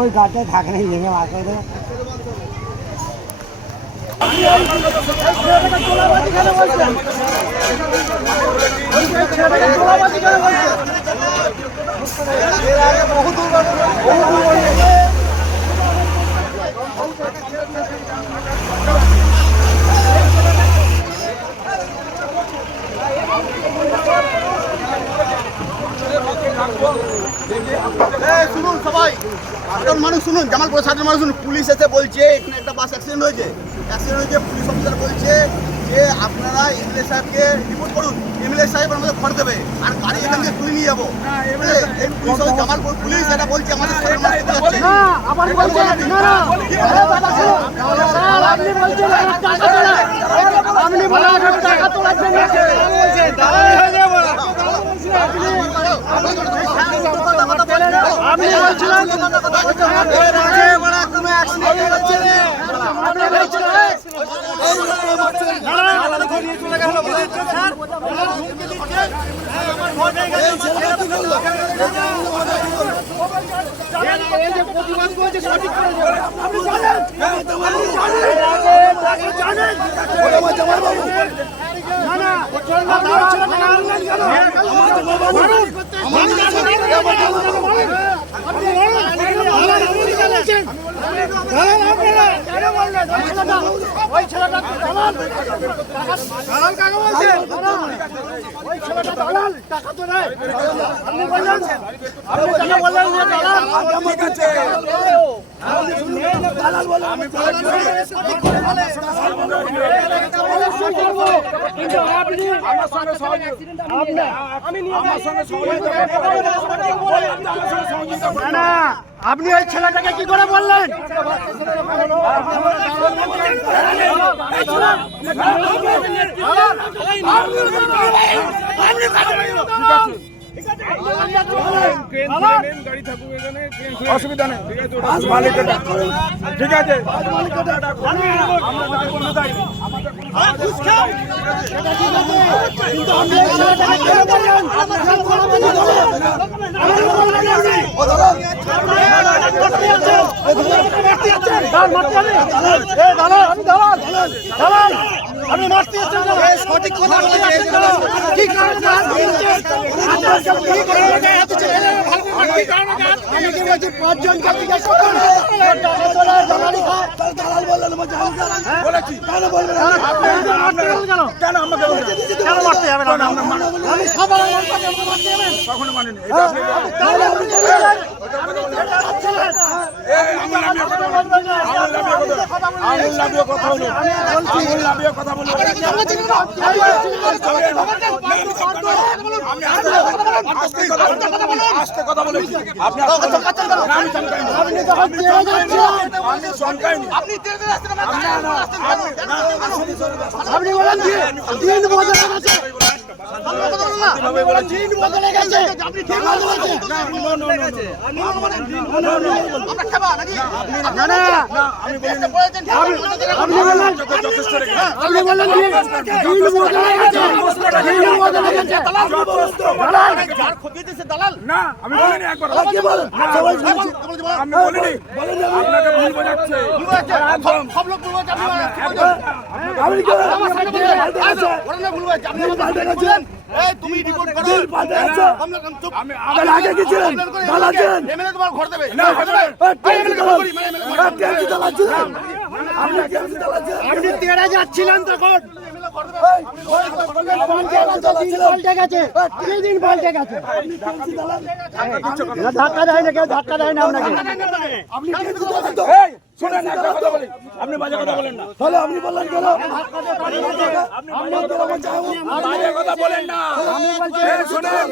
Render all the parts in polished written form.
ওই গাছটা থাকে না ভেঙে বার করে দেবে। শুনুন সবাই, সাধারণ মানুষ শুনুন, জামালপুর সাধারণ মানুষ শুনুন। পুলিশ এসে বলছে এখানে একটা বাস অ্যাক্সিডেন্ট হয়েছে। পুলিশ অফিসার বলছে যে আপনারা এমএলএ সাহেবকে রিপোর্ট করুন, এমএলএ সাহেব আমাদের খড় দেবে আর গাড়ি এখান থেকে তুলে নিয়ে যাবো। জামালপুর পুলিশ এটা বলছে আমাদের আপনি ওই ছেলেটাকে কি করে বললেন? অসুবিধা নেই, ঠিক আছে। সঠিক কথা কথা বলেছি। আপনি তুমি রিপোর্ট করো, আগে কি ছিলেন? এমএলএ তোমার ঘর দেবে। আপনি তেড়ে যাচ্ছিলেন তখন। পাল্টে গেছে, 3 দিন পাল্টে গেছে। ধাক্কা দেয় না, কেউ ধাক্কা দেয় না আপনাকে। শোনেন, একটা কথা বলি, আপনি বাজে কথা বলেন না। তাহলে আপনি বললেন কেন? বাজে কথা বলেন না। এই শোনেন,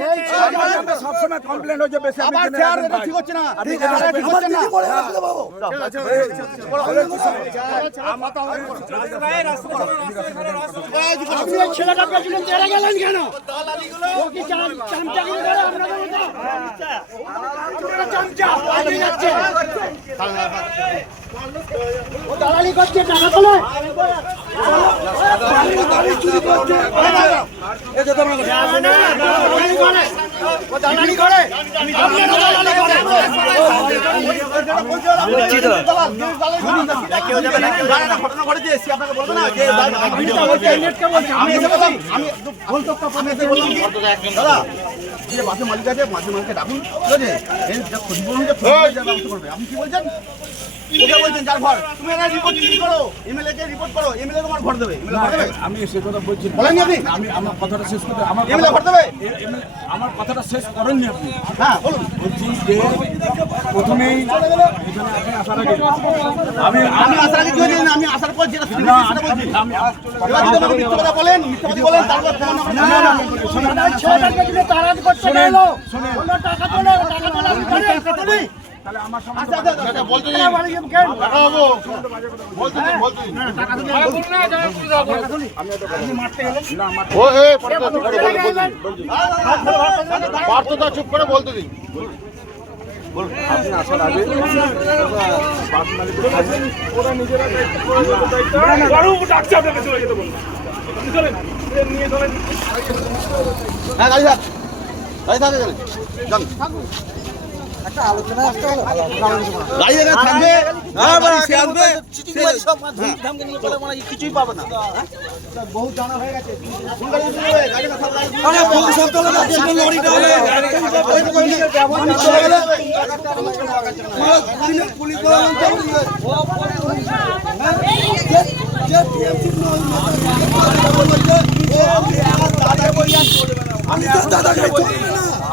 আমার কাছে সবসময় কমপ্লেন হচ্ছে বেশি আপনি আবার জেনে স্যার, রাখবেন এটা ভাই। ঠিক হচ্ছে না। আপনি ঠিক আছে, ঠিক হচ্ছে না। আপনি এই ছেলেটার পেছনে তেড়ে গেলেন কেন? ও কি চামচাগিরি করে আপনাদের মতো? আপনারা চামচা, পালিয়ে যাচ্ছে। ও দালালি করছে, টাকা তোলে। দালালি চুরি করছে। দালালি করে। ও দালালি করে। আপনারা দালালি করেন। ঘটনা ঘটেছে, সে আপনাকে বলবে না যে আমি তো আমার ক্যান্ডিডেটকে বলছি, আমি এসে বললাম, আমি আমি এসে বললাম কি, দাদা যে বাসের মালিক আছে, বাসের মালিককে ডাকুন, ঠিক আছে? এই যে ক্ষতিপূরণ যে ব্যবস্থা করবে, আপনি কি বলছেন? ওকে বলছেন যার ঘর, তুমি একটা রিপোর্ট করো, এমএলএ কে রিপোর্ট করো, এমএলএ তোমার ঘর দেবে, এমএলএ ঘর দেবে। আমি সে কথা বলছি না। বলেননি আপনি? আমি আমার কথাটা শেষ করতে এমএলএ ঘর দেবে? আমার কথাটা শেষ করেননি আপনি। হ্যাঁ বলুন। বলছি যে প্রথমেই এখানে আপনি আসার আগে আমি আমি আসার আগে কি হয়েছে না, আমি আসার পর যেটা শুনেছি না, সেটা বলছি। আমি এবার যদি আমাকে মিথ্যা কথা বলেন, মিথ্যা কথা বলেন, তারপর ফোন নাম্বার ছেলেটার পেছনে তাড়াতাড়ি করতে গেল। বললো টাকা তোলে, টাকা তোলে, আমি জানি, টাকা তোলি। তাহলে আমার সঙ্গে আচ্ছা আচ্ছা আচ্ছা বলতে দিন, বাড়ি গিয়ে কেন? বলতে দিন, বলতে দিন। বার্তা চুপ করে বলতে দিন। আপনি আসার আগে বাস মালিকের কাছে ওরা নিজেরা দায়িত্ব ডাকছে আপনাকে চলে যেতে বলুন। আপনি চলেন, নিয়ে চলেন। হ্যাঁ গাড়ি থাক, গাড়ি থাকে গেলে যান। গাড়ি এখানে থাকবে, হ্যাঁ বাড়ি সে আসবে, কিছুই পাবে না। বহু জানা হয়ে গেছে। কোন গাড়ি আসবে? গাড়ি না থাকলে চলে গেলে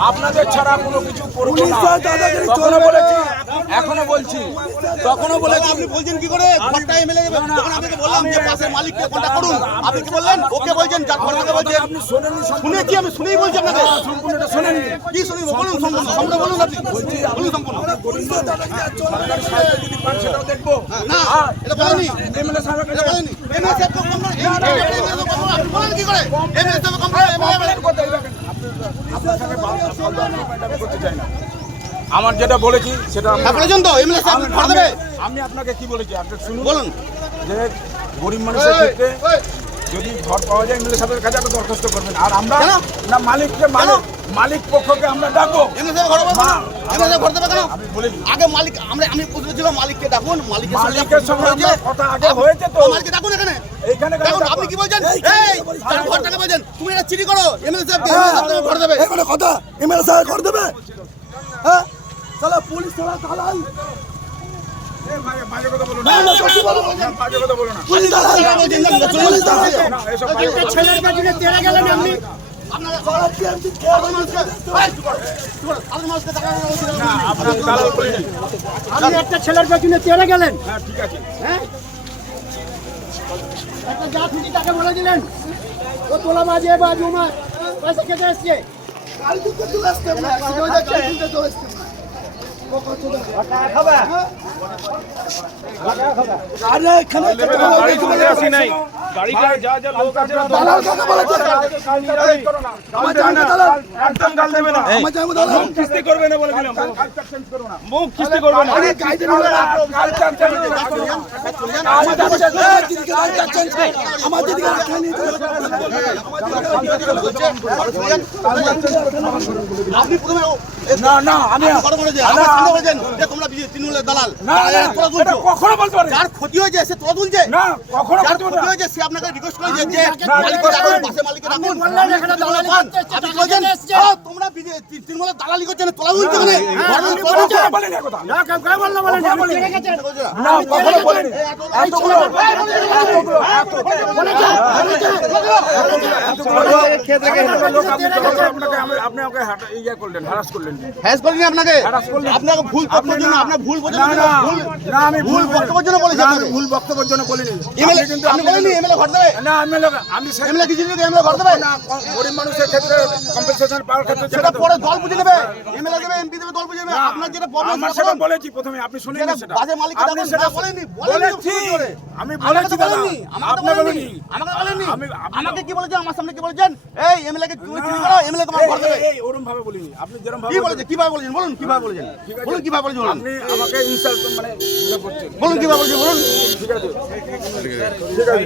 আপনাদের ছাড়া কোনো কিছু করবো না। তখনও বলেছি, এখনো বলছি, তখনও বলেছি। আপনি বলছেন কি করে ঘরটা এমএলএ দেবে? তখন আমি বললাম যে পাশের মালিককে কন্টাক্ট করুন, আপনি কি বললেন? ওকে বলছেন, যার ঘর থেকে বলছেন। আপনি শোনেননি, শুনেছি, আমি শুনেই বলছি আপনাকে। সম্পূর্ণটা শোনেননি। কি শুনিব বলুন, সম্পূর্ণ সম্পূর্ণ বলুন, আপনি বলুন সম্পূর্ণ। সরকারি সাহায্য যদি পান সেটাও দেখবো। না এটা বলেনি, এমএলএ সাহেবের এটা কাছে বলেনি। এমএলএ সাহেব কম না, আপনি বলেন কি করে? এমএলএ সাহেব কম না, এমএলএ করতে চাই না। আমার যেটা বলেছি সেটা হ্যাঁ বলেছেন তো, এমএলএ সাহেব ঘর দেবে। আমি আপনাকে কি বলেছি আপনি শুনুন। বলুন। যে গরিব মানুষের ক্ষেত্রে যদি ঘর পাওয়া যায় এমএলএ সাহেবের কাছে একটা দরখাস্ত করবেন। আর আমরা কেন? না মালিককে মালিক পক্ষকে আমরা ডাকবো। এমএলএ সাহেব ঘর দেবে কেন? এমএলএ সাহেব ঘর দেবে কেন? আমি বলি আগে মালিক, আমি বুঝেছিলাম মালিককে ডাকুন, মালিকের সঙ্গে আমার কথা আগে হয়েছে তো। মালিককে ডাকুন এখানে। এইখানে দেখুন আপনি কি বলছেন? এই তার ঘরটাকে বলছেন তুমি এটা চিঠি করো, এমএলএ সাহেব ঘর দেবে। এখানে কথা এমএলএ সাহেব করে দেবে। হ্যাঁ সালা পুলিশ সালা দালাল বাজে কথা বলো না না। না সত্যি বলো না, বাজে কথা বলো না। পুলিশ দালাল পুলিশ দালাল না, এসব বাজে কথা। ছেলের পেছনে তেড়ে গেলেন আপনি। আপনারা সারা টিএমসি সাধারণ মানুষকে সাধারণ মানুষকে টাকা না, আপনার দালাল বলিনি। আপনি একটা ছেলের পেছনে তেড়ে গেলেন। হ্যাঁ ঠিক আছে। হ্যাঁ, একটা যা খুশি তাকে বলে দিলেন ও তোলা বাজে বা জমা পয়সা খেতে এসছে। কাল দিকে চলে আসতে না কাল দিকে চলে আসতে না আরে এখানে আসি নাই। গাড়িটা যা যা লোক আছে না দালাল কাকে বলেছে আমার জায়গা দালাল একদম গাল দেবে না। আমার জায়গা দালাল মুখ কিস্তি করবে না বলে দিলাম। মুখ কিস্তি করবে না। আরে গাইতে নিয়ে আমার দিদিকে আমার দিদিকে রাখা নিয়ে আপনি প্রথমে না না আমি কথা বলেছেন, আমার সামনে বলেছেন যে তোমরা তৃণমূলের দালাল। না না, যারা যারা তোলা এটা তুলছো, কখনো বলতে পারে না। যার ক্ষতি হয়েছে সে তোলা তুলছে, না, কখনো যার বলতে পারে ক্ষতি না। হয়েছে সে আপনাকে রিকোয়েস্ট করে যে না, মালিককে রাখুন, বাসের মালিককে রাখুন। বললাম এখানে দালালি করতে এসছে, আপনি টাকা বলছেন, নিতে এসছে। তোমরা তৃণমূলের দালালি করছেন, তোলা তুলছে কেন? আপনি তোলা তুলছে। কখনো বলেনি এ কথা। না, কেউ বললো বলেন, আপনি ছেড়ে গেছেন। না, কখনো বলেনি। এতগুলো লোক আপনি আপনি ওকে ইয়ে করলেন, harass করলেন। হ্যাঁ করিনি আপনাকে, harass করলেন। আপনাকে ভুল আপনি তথ্যের জন্য, না- আপনার ভুল বোঝার না, জন্য, না, না, আমি ভুল ভুল বক্তব্যের জন্য বলেছি না, আমি আপনাকে। ভুল বক্তব্যের জন্য বলিনি। এমএলএ আপনি কিন্তু আপনি বলেননি এমএলএ ঘর দেবে, না, আমি এমএলএ কিছু যদি এমএলএ ঘর দেবে না, গরিব মানুষের ক্ষেত্রে কম্পেনসেশন পাওয়ার ক্ষেত্রে সেটা পরে দল বুঝে নেবে, এমএলএ দেবে, এমপি দেবে, দল বুঝে নেবে। আপনার যেটা প্রবলেম আমার সেটা বলেছি প্রথমে, আপনি শুনেন যেটা সেটা বাসের মালিককে আপনি দেখুন, সেটা না বলেননি, বলেছি, আমি বলেছি দাদা, আপনাকে বলিনি। আমাকে বলেননি, আমি- আমাকে কি বলেছেন, আমার সামনে কি বলেছেন, এই এমএলএ কে তুমি চিনি করো, এমএলএ তোমার ঘর দেবে। এই ওরম ভাবে বলিনি, আপনি যেরকম ভাবে কি বলেছেন, কিভাবে বলেছেন বলুন, কিভাবে বলেছেন ঠিক আছে। বলুন, কিভাবে বলেছেন বলুন, আপনি আমাকে ইনসাল্ট মানে ইয়ে করছেন। বলুন কিভাবে বলেছেন বলুন। ঠিক আছে, ঠিক আছে।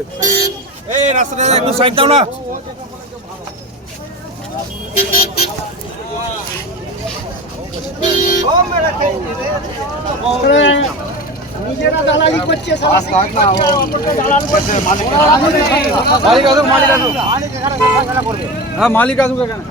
এই রাস্তাটা একটু সাইড দাও না। নিজেরা দালালি করছে, সারা শিক্ষা করছে, আর অপরকে দালাল করছে। মালিক আসুক। হ্যাঁ মালিক আসুক এখানে।